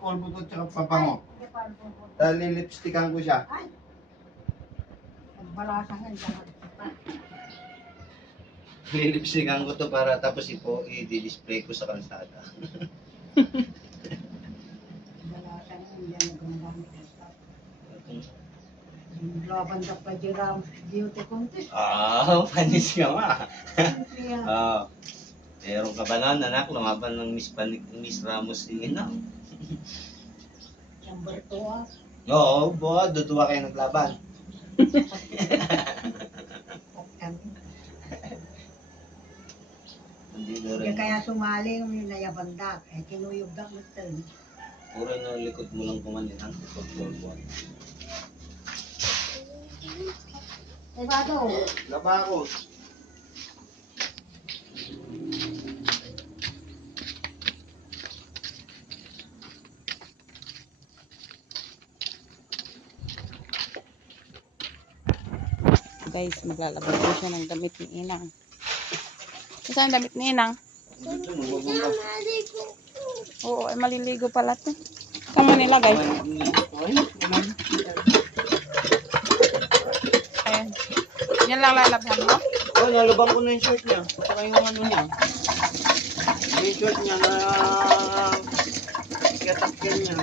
polvo to tsaka pabango. Dahil lipstickan ko siya. Balasan nga dyan. Lilipstickan ko to para tapos i-display ko sa kalsada. Balasan nga dyan. Nagandang lavanda pa dyan beauty contest. Panis ka nga. Kaya, Meron ka ba na, anak? Lumaban ng Miss Ramos ni Inang. number 2 ah. Oo, duduwa kayo naglaban. Hindi na rin. Kaya sumali yung nayabanda. Kinuyog na mo ito. Puro na likod mo lang kumanin. Pag-polvo. Bado. Laba ako. Guys, maglalabas po siya ng damit ni Inang. Saan damit ni Inang? Oo, ay maliligo pala ito. Saan mo nilagay? Ayan. Yan lang lalabhan mo? Nalabang ko na yung shirt niya. Saka yung ano niya. Yung shirt niya na katakyan niya.